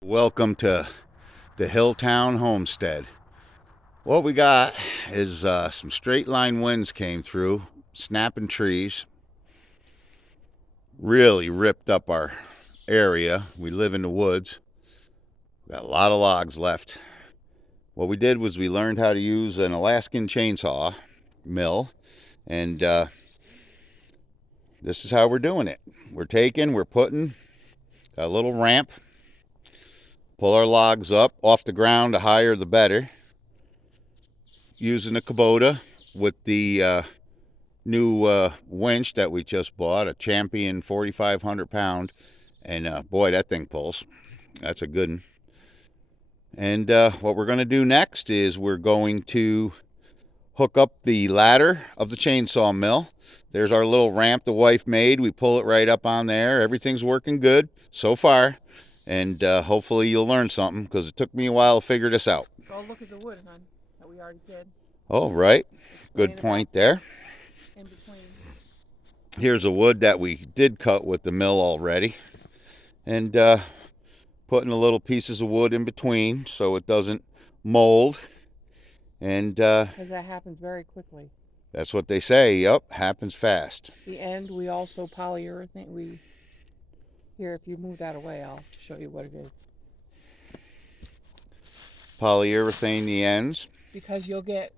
Welcome to the Hilltown Homestead. What we got is some straight line winds came through, snapping trees, really ripped up our area. We live in the woods. Got a lot of logs left. What we did was we learned how to use an Alaskan chainsaw mill, and this is how we're doing it. We're putting, got a little ramp, pull our logs up off the ground, the higher the better. Using a Kubota with the new winch that we just bought, a Champion 4,500 pound, and boy, that thing pulls. That's a good one. And what we're going to do next is we're going to hook up the ladder of the chainsaw mill. There's our little ramp the wife made. We pull it right up on there. Everything's working good so far, and hopefully you'll learn something because it took me a while to figure this out. Go look at the wood, hon, that we already did. Oh, right. Good point there. In between. Here's a wood that we did cut with the mill already, and putting the little pieces of wood in between so it doesn't mold. And because that happens very quickly. That's what they say. Yep, happens fast. The end, we also polyurethane. Here, if you move that away, I'll show you what it is. Polyurethane the ends. Because you'll get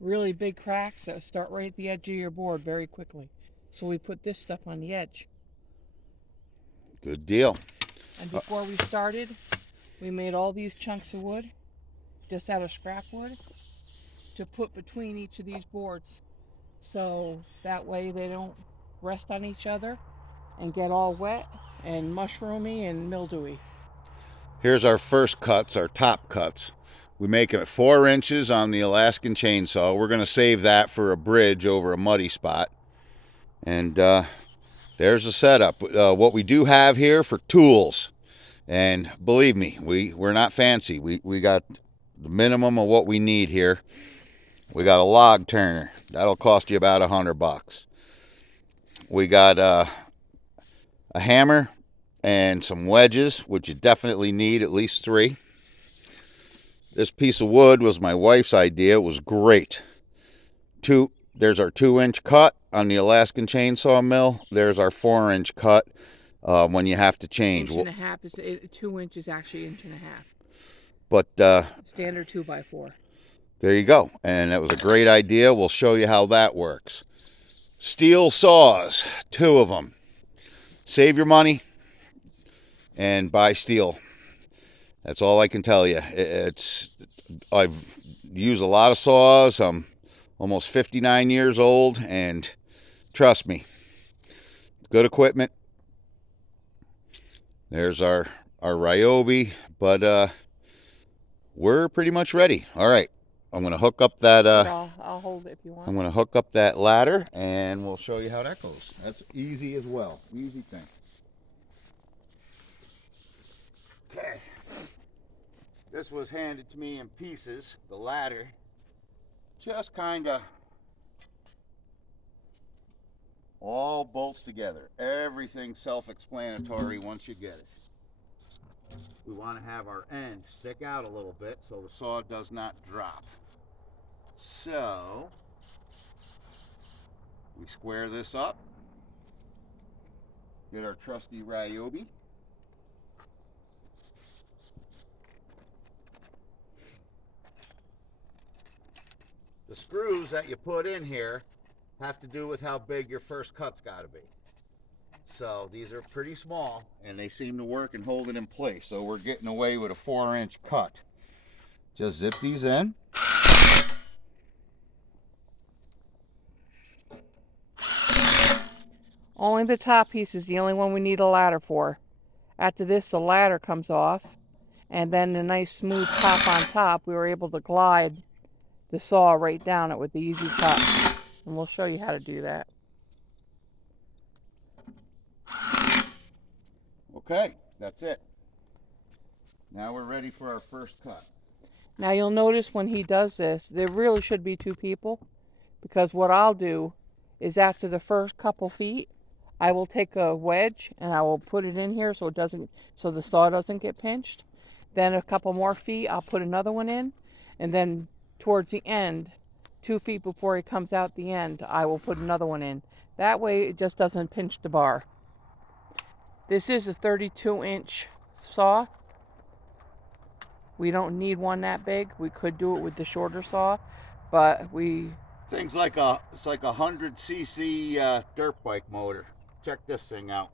really big cracks that start right at the edge of your board very quickly. So we put this stuff on the edge. Good deal. And before we started, we made all these chunks of wood, just out of scrap wood, to put between each of these boards. So that way they don't rest on each other and get all wet and mushroomy and mildewy. Here's our first cuts, our top cuts. We make it 4 inches on the Alaskan chainsaw. We're going to save that for a bridge over a muddy spot. And there's the setup. What we do have here for tools, and believe me, we're not fancy. We got the minimum of what we need here. We got a log turner. That'll cost you about $100. We got a hammer and some wedges, which you definitely need at least 3. This piece of wood was my wife's idea. It was great. There's our 2-inch cut on the Alaskan chainsaw mill. There's our 4-inch cut when you have to change. 1.5 is 2 inches, actually 1.5 inches. But standard 2x4. There you go. And that was a great idea. We'll show you how that works. Steel saws, 2 of them. Save your money and buy steel. That's all I can tell you. I've used a lot of saws. I'm almost 59 years old, and trust me, good equipment. There's our Ryobi, but we're pretty much ready. All right, I'm going to hook up that. I'll hold it if you want. I'm going to hook up that ladder, and we'll show you how that goes. That's easy as well. Easy thing. Okay. This was handed to me in pieces, the ladder. Just kind of all bolts together. Everything self-explanatory once you get it. We want to have our end stick out a little bit so the saw does not drop. So we square this up. Get our trusty Ryobi. The screws that you put in here have to do with how big your first cut's got to be. So these are pretty small, and they seem to work and hold it in place. So we're getting away with a 4-inch cut. Just zip these in. Only the top piece is the only one we need a ladder for. After this, the ladder comes off, and then the nice smooth top on top, we were able to glide the saw right down it with the easy cut. And we'll show you how to do that. Okay, that's it. Now we're ready for our first cut. Now you'll notice when he does this, there really should be 2 people, because what I'll do is after the first couple feet, I will take a wedge and I will put it in here so the saw doesn't get pinched. Then a couple more feet, I'll put another one in. And then towards the end, 2 feet before he comes out the end, I will put another one in. That way it just doesn't pinch the bar. This is a 32-inch saw. We don't need one that big. We could do it with the shorter saw, but It's like a 100cc dirt bike motor. Check this thing out.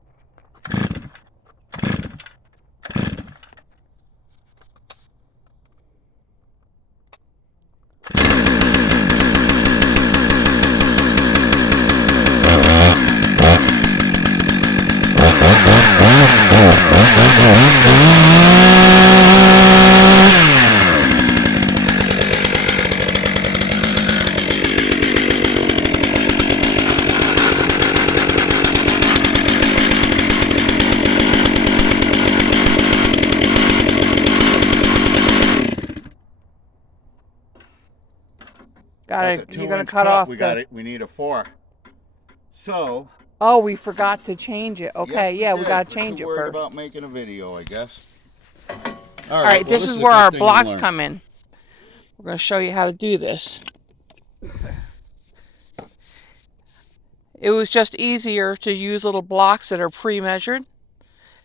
you're gonna cut off. We need a 4. So. Oh, we forgot to change it. Okay, yes, yeah, we gotta change too it worried first. about making a video, I guess. All right, this is where our blocks come in. We're gonna show you how to do this. It was just easier to use little blocks that are pre-measured,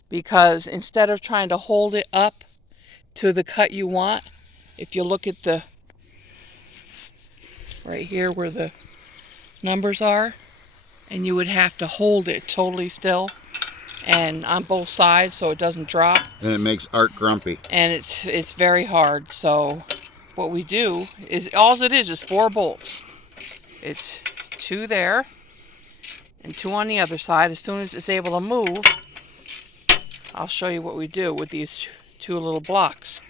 because instead of trying to hold it up to the cut you want, if you look at the right here where the numbers are, and you would have to hold it totally still and on both sides so it doesn't drop. And it makes Art grumpy. And it's very hard. So what we do is, all it is 4 bolts. It's 2 there and 2 on the other side. As soon as it's able to move, I'll show you what we do with these 2 little blocks.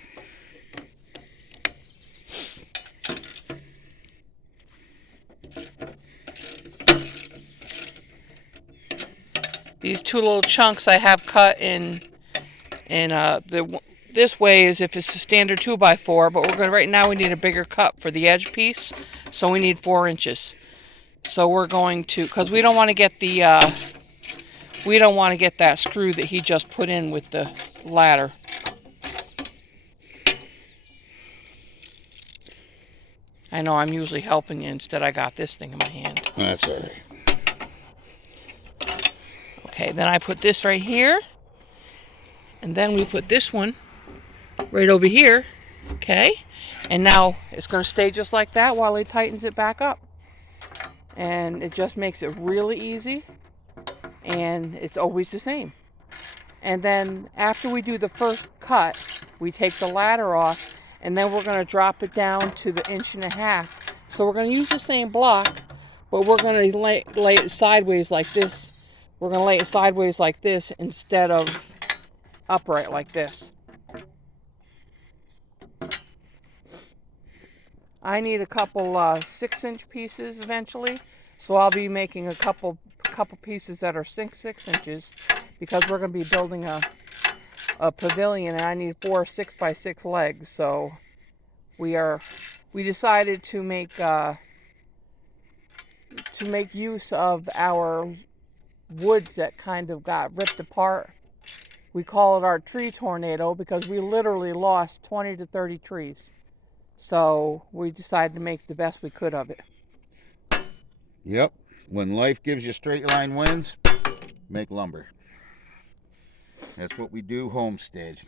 These 2 little chunks I have cut in this way is if it's a standard 2x4, but right now we need a bigger cut for the edge piece, so we need 4 inches. So we're going to, because we don't want to get that screw that he just put in with the ladder. I know I'm usually helping you, instead I got this thing in my hand. That's all right. Okay, then I put this right here, and then we put this one right over here, okay? And now it's going to stay just like that while he tightens it back up. And it just makes it really easy, and it's always the same. And then after we do the first cut, we take the ladder off, and then we're going to drop it down to the 1.5 inches. So we're going to use the same block, but we're going to lay it sideways like this. We're going to lay it sideways like this instead of upright like this. I need a couple 6-inch pieces eventually, so I'll be making a couple pieces that are 6 inches, because we're going to be building a pavilion, and I need 4 6x6 legs. So we decided to make use of our woods that kind of got ripped apart. We call it our tree tornado, because we literally lost 20 to 30 trees. So we decided to make the best we could of it. Yep. When life gives you straight line winds, make lumber. That's what we do homestead.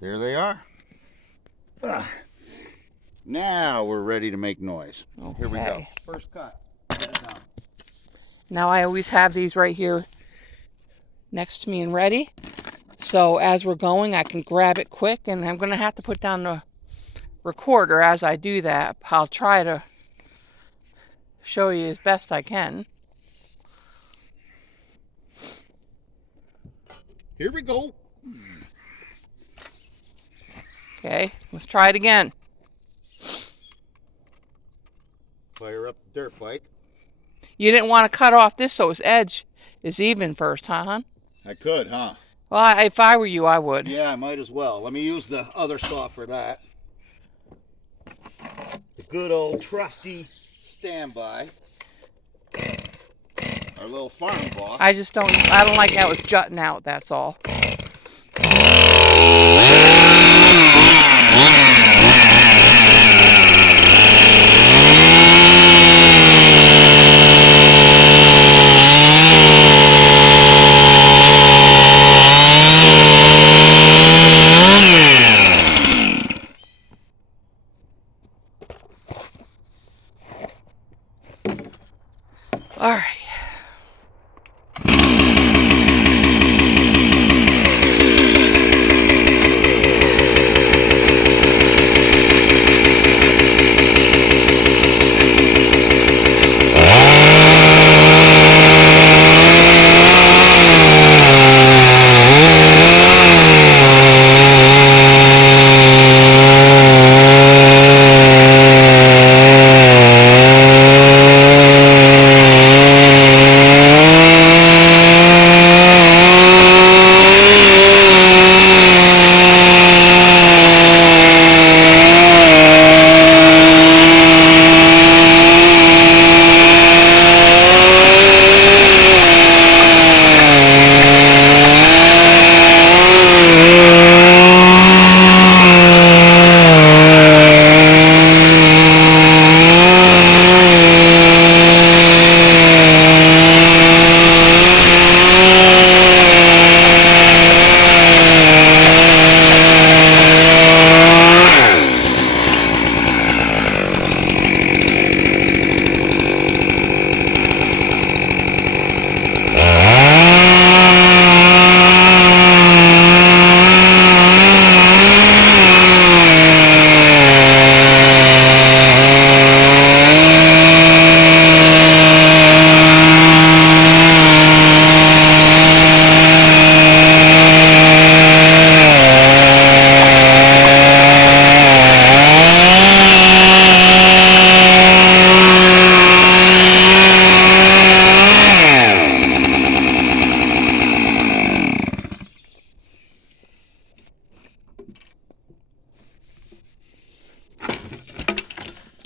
There they are. Now we're ready to make noise. Okay. Here we go. First cut. Now I always have these right here next to me and ready. So as we're going, I can grab it quick, and I'm going to have to put down the recorder as I do that. I'll try to show you as best I can. Here we go. Okay, let's try it again. Fire up the dirt bike. You didn't want to cut off this so its edge is even first, huh, hon? I could, huh? Well, if I were you, I would. Yeah, I might as well. Let me use the other saw for that. The good old trusty standby. Our little farm boss. I don't like how it's jutting out, that's all.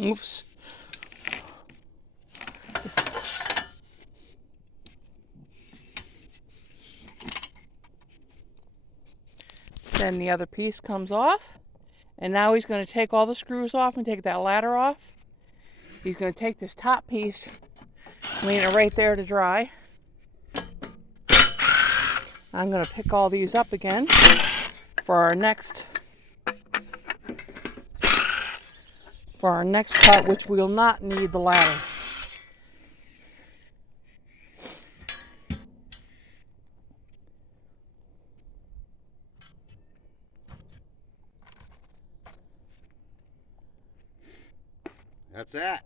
Oops. Then the other piece comes off. And now he's going to take all the screws off and take that ladder off. He's going to take this top piece, lean it right there to dry. I'm going to pick all these up again for our next cut, which will not need the ladder. That's that.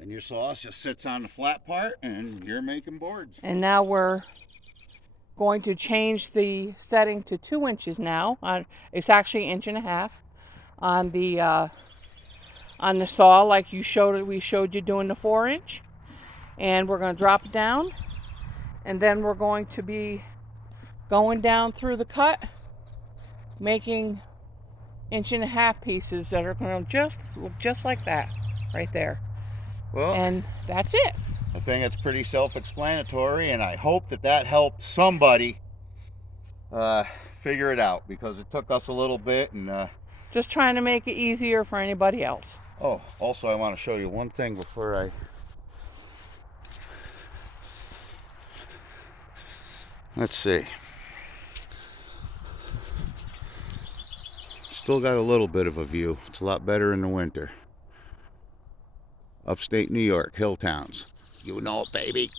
And your saw just sits on the flat part and you're making boards. And now we're going to change the setting to 2 inches now. It's actually 1.5 inches on the saw, like we showed you doing the 4-inch. And we're going to drop it down, and then we're going to be going down through the cut, making 1.5 inch pieces that are going to look just like that right there. Well, and that's it. I think it's pretty self-explanatory, and I hope that helped somebody figure it out, because it took us a little bit. And just trying to make it easier for anybody else. Oh, also I want to show you one thing before I... Let's see. Still got a little bit of a view. It's a lot better in the winter. Upstate New York, hill towns. You know it, baby.